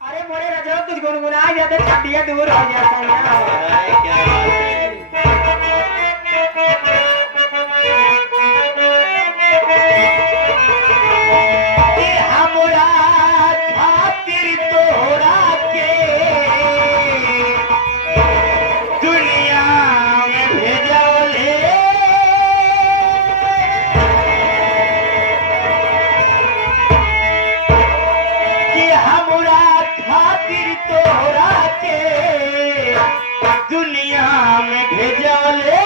अरे मोरे रजो कुछ गुनगुना जाते ठंडिया दूर हो जाता है। क्या बात है। हमरा खातिर तोरा के दुनिया में भेजले कि हमरा खातिर तोरा के दुनिया में भेजले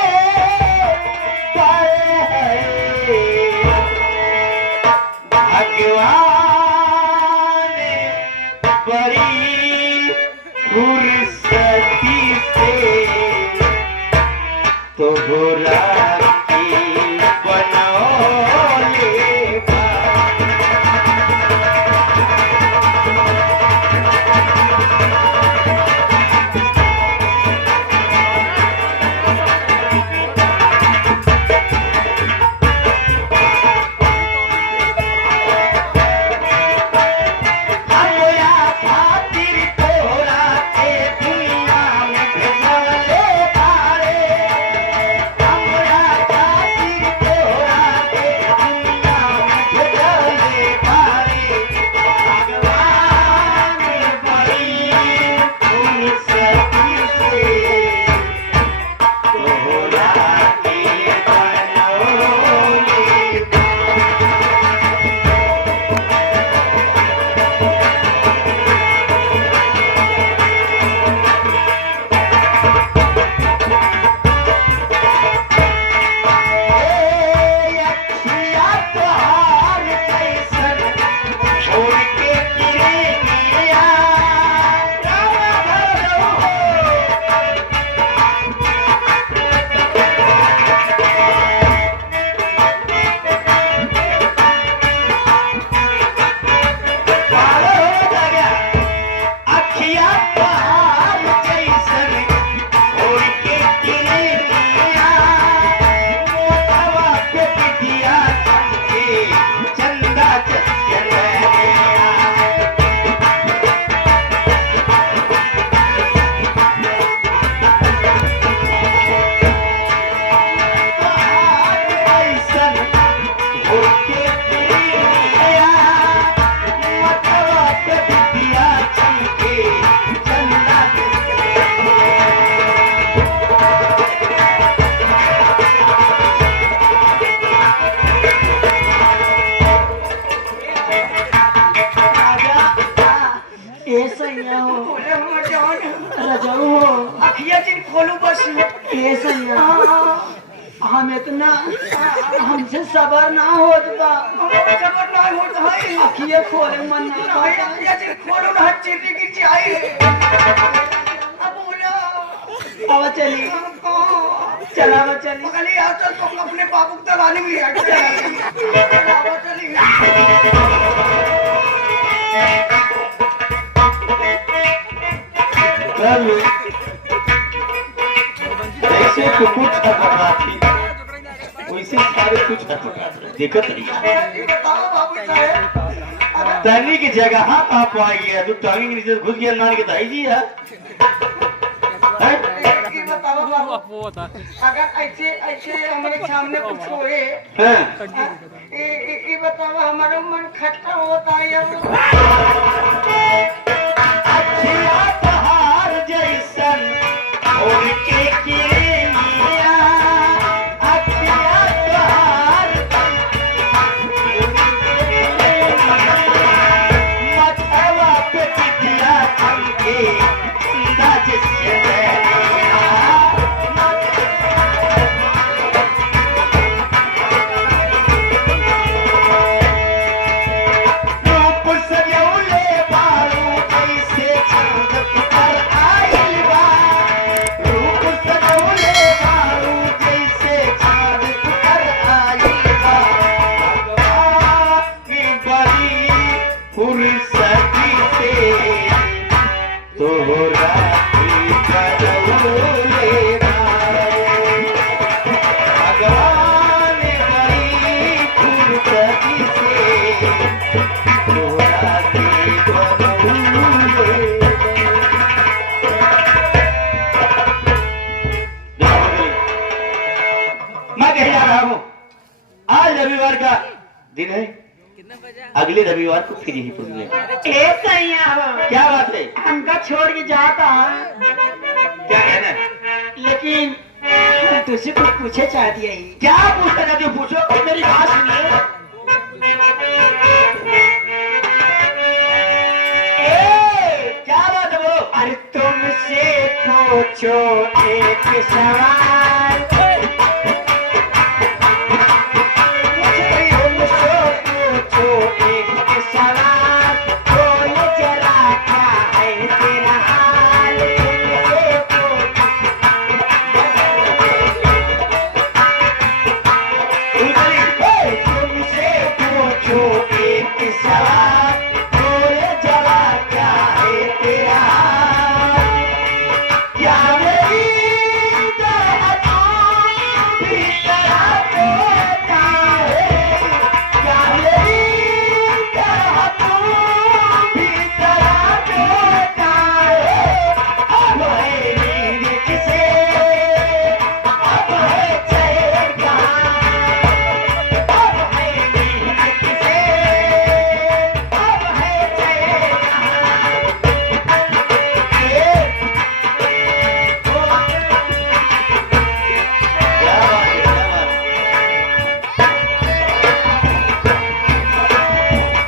भगवान बड़ी फुर्सती से तोहरा के बनौले बा। हम इतना हमसे सबर ना होत बा। सबर ना होत है। अखिए खोले मन ना ना है अखिया से खोलो ना चिर्री की चाहिए। अब बोला अब चली चला अब चली अगली आता तो अपने बाबू तक आने भी है। चला अब चली ऐसे तो कुछ हटका थी वैसे सारे कुछ हटका दिक्कत नहीं। बताओ बाबू साहब तैरने की जगह आप आ गया जो टांगे के नीचे घुस गया नान के दाई जी है। बताओ बाबू अगर ऐसे ऐसे हमारे सामने कुछ होए ये बताओ हमारा मन खट्टा होता है या से अगले रविवार को फिर यही पूछ ले। ए सैया हो, क्या बात है? हमका छोड़ के जाता है, क्या कहना है? लेकिन हम तुझसे कुछ पूछे चाहती है। क्या पूछना चाहते हो पूछो, मेरी बात सुनिए। क्या बात है वो? अरे तुमसे पूछो एक सवाल, तुमसे पूछो एक सवाल, बोल जरा क्या है तेरा हाल, तुमसे पूछो। तुमसे पूछो एक सवाल, बोल जरा क्या है तेरा हाल, क्या मेरी तरह तू भी तरह होता है, क्या मेरी तरह तू भी तरह होता है, अब है नींद किसे, अब है चैन कहाँ, अब है नींद किसे, अब है चैन क्या बात है? क्या बात है?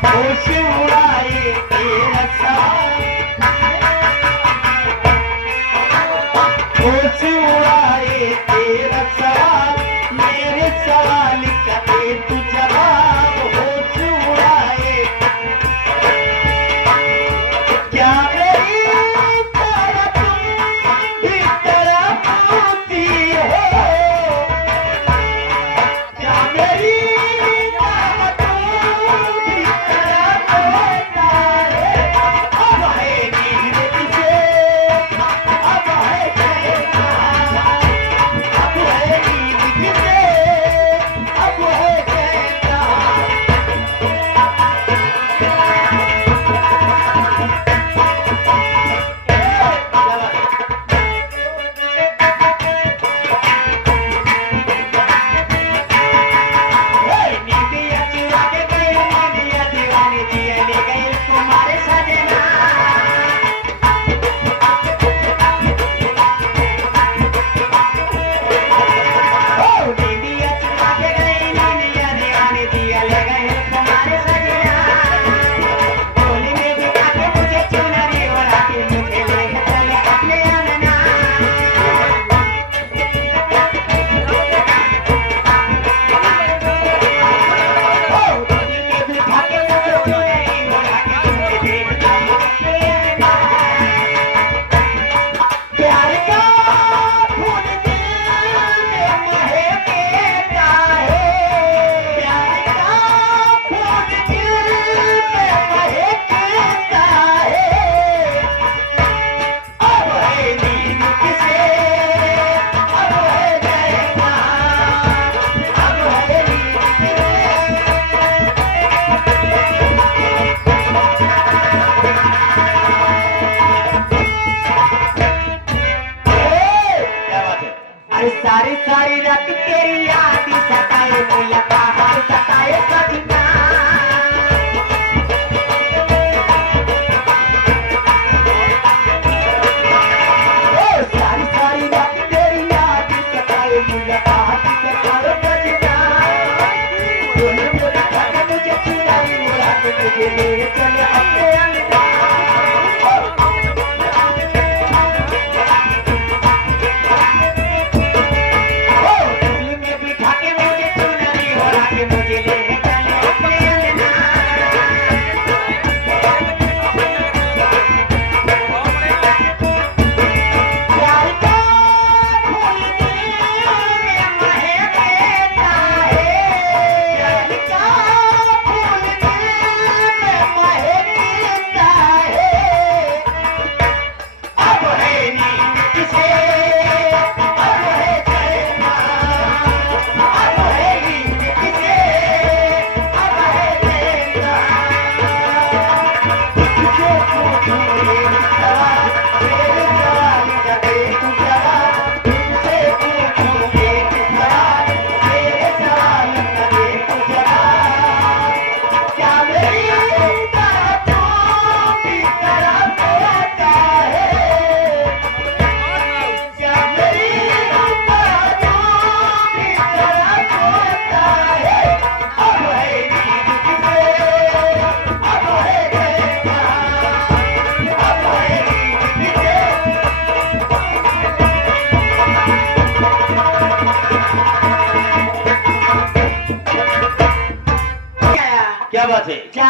होश उड़ाए तेरा सवाल, होश उड़ाए तेरा सवाल, मेरे सवाल का दे तू जवाब, होश उड़ाए। क्या मेरी तरह तुम भी तरह होती हो, क्या मेरी तरह तुम भी तरह होता है, अब है नींद किसे, अब है चैन कहाँ, अब है नींद किसे, अब है चैन कहाँ। नींदिया चुरा के गई, नींदिया दीवानी जिए ले गई तुम्हारे सजना, नींदिया चुरा के गई, नींदिया दीवानी जिए ले गई तुम्हारे सजना, बोली में बिठा के मुझे चुनरी ओढ़ा के मुझे ले चले अपने अंगना, बोली में बिठा के मुझे चुनरी ओढ़ा के मुझे ले चले अपने अंगना। प्यार का फूल दिल में महकेता है, प्यार का फूल दिल में महकेता है, अब है नींद किसे, अब है चैन कहाँ, अब है नींद किसे। क्या बात है? अरे सारी सारी रात तेरी याद सताए, मुलाकात सताए सजना, ओ सारी सारी रात तेरी याद सताए, मुलाकात सताए सजना, बोली में बिठा के मुझे चुराई उड़ा के मुझे ले चले अपने अंगना। डोली में बिठा के मुझे चुनरी ओढ़ा के मुझे ले चले अपने अंगना, प्यार का फूल दिल में महकेता है, प्यार का फूल दिल में महकेता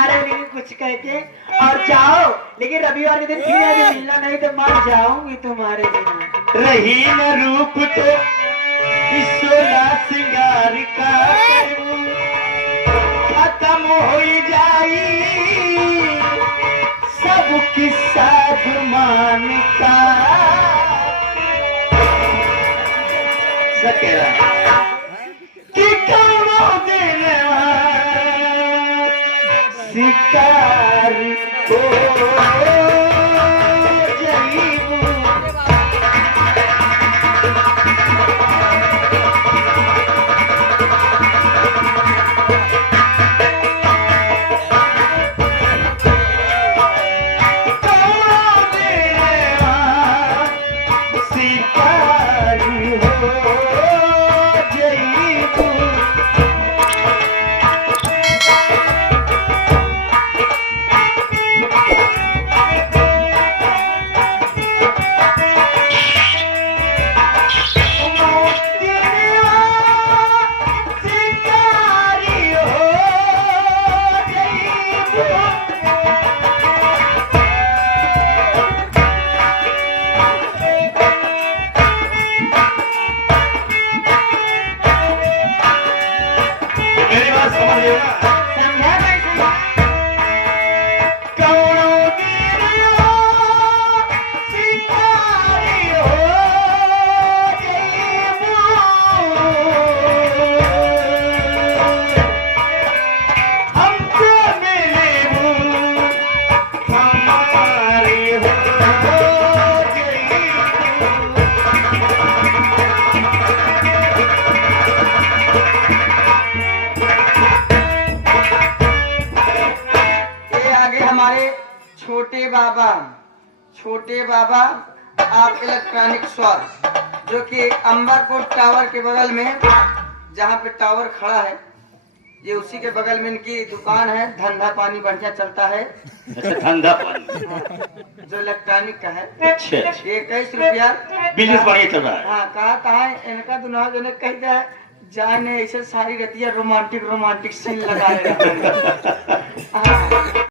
तुम्हारे लिए कुछ कह के और जाओ, लेकिन रविवार के दिन फिर अभी मिलना नहीं तो मर जाऊंगी तुम्हारे बिना। रही न रूप तो सोला सिंगार का खत्म हो जाई सब किस्सा गुमान का। सकेला कि कौनो दिलवा शिकार हो जाइबू। छोटे बाबा आप इलेक्ट्रॉनिक शॉप, जो कि अंबरपुर टावर के बगल में, जहाँ पे टावर खड़ा है, ये उसी के बगल में इनकी दुकान है। धंधा पानी बढ़िया चलता है। अच्छा, धंधा पानी जो इलेक्ट्रॉनिक का है। अच्छा, 21 रुपया बिजनेस बढ़िया चल रहा है। हाँ, कहा है इनका दुनिया जो कह दिया जाने ऐसे सारी रहती है, रोमांटिक सीन लगा रहे हैं। हाँ।